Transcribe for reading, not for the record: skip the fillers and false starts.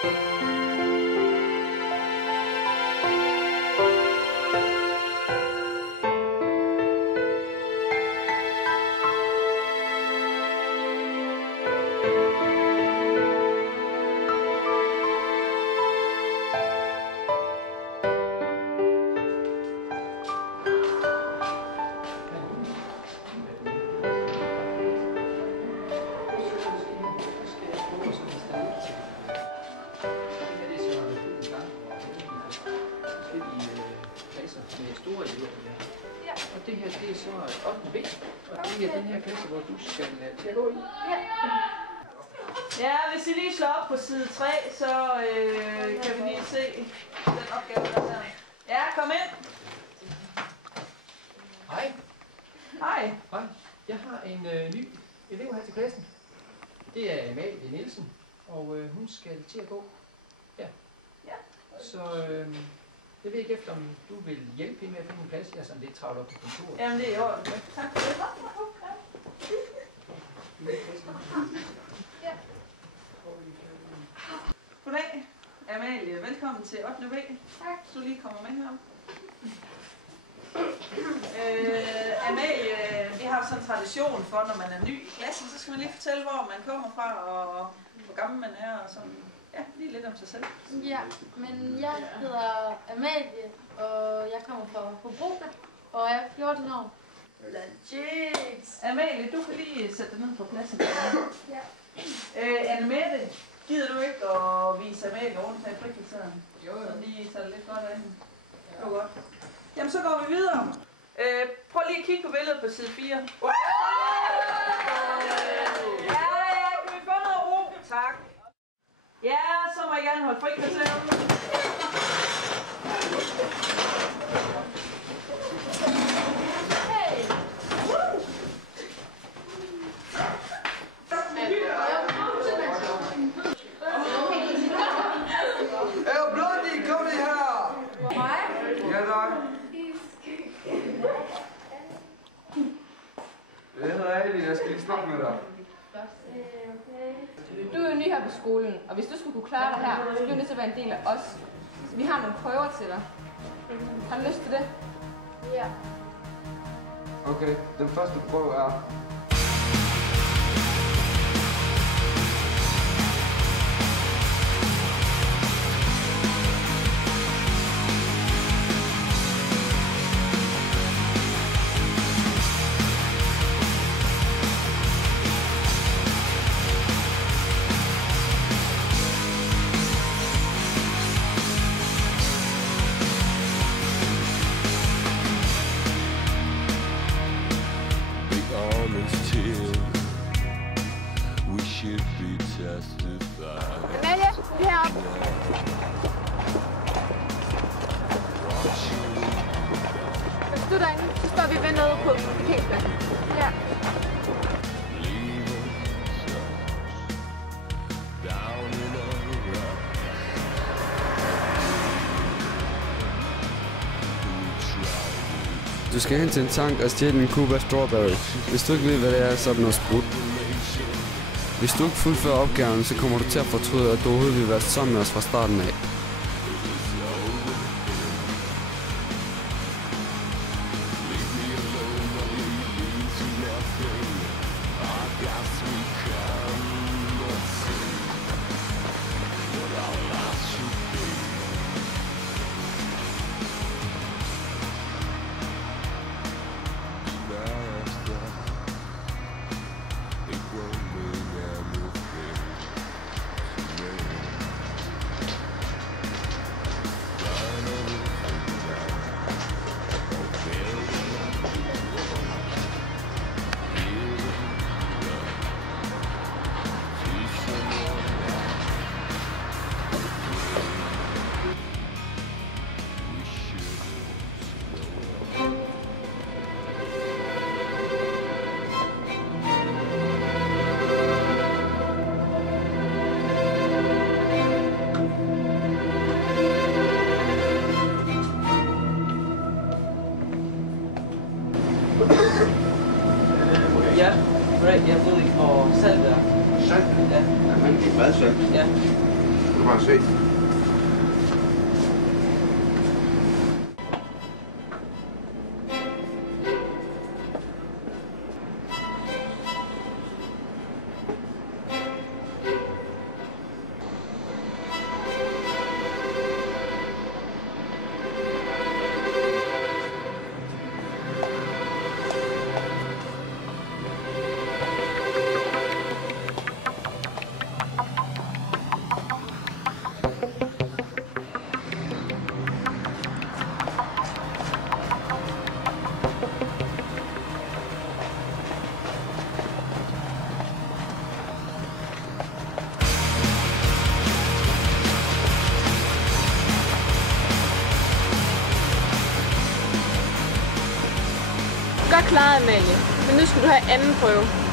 Og det her, det er så 8. B, og det er den her klasse, hvor du skal til at gå i. Ja, hvis I lige slår op på side 3, så kan vi lige se den opgave, der er der. Ja, kom ind. Hej. Hej. Hej. Jeg har en ny elev her til klassen. Det er Amalie Nielsen, og hun skal til at gå. Ja. Så jeg ved ikke efter, om du vil hjælpe hende med at finde en plads. Jeg er sådan lidt travlt op på kontoret. Jamen, det er i orden. Tak for det. Ja. Goddag, Amalie. Velkommen til 8. B. Tak. Så du lige kommer med her. Amalie, vi har sådan en tradition for, når man er ny i klassen, så skal man lige fortælle, hvor man kommer fra og hvor gammel man er og sådan. Ja, lige lidt om sig selv. Ja, men jeg hedder Amalie, og jeg kommer fra Hobro, og jeg er 14 år. Legit! Amalie, du kan lige sætte dig ned på pladsen. Ja. Anne-Mette, gider du ikke at vise Amalie rundt her i frikvarteren? Jo. Så lige tage det lidt godt af hende. Det var godt. Jamen, så går vi videre. Prøv lige at kigge på billedet på side 4. Wow! Ja, kan vi få noget ro? Tak. Ja, så må jeg gerne holde frikvarteren. Hey! Blondie, kom lige her! Hej. Ja, tak. Jeg hedder Ali, jeg skal lige snakke med dig. Du er jo ny her på skolen, og hvis du skulle kunne klare dig her, så bliver du nødt til at være en del af os. Så vi har nogle prøver til dig. Har du lyst til det? Ja. Okay, den første prøve er... Amalie, vi er heroppe. Hvis du er derinde, så står vi og venter ude på parkeringspladsen. Ja. Du skal hen til en tank og stjæle en kube af strawberry. Hvis du ikke ved, hvad det er, så er det noget sprut. Hvis du ikke fuldfører opgaven, så kommer du til at fortryde, at du overhovedet vil være sammen med os fra starten af. Ja, jeg ved ikke, hvor salt er. Salt? Ja. Jamen, det er meget salt. Ja. skal bare se. Godt klaret, Amalie. Men nu skal du have anden prøve.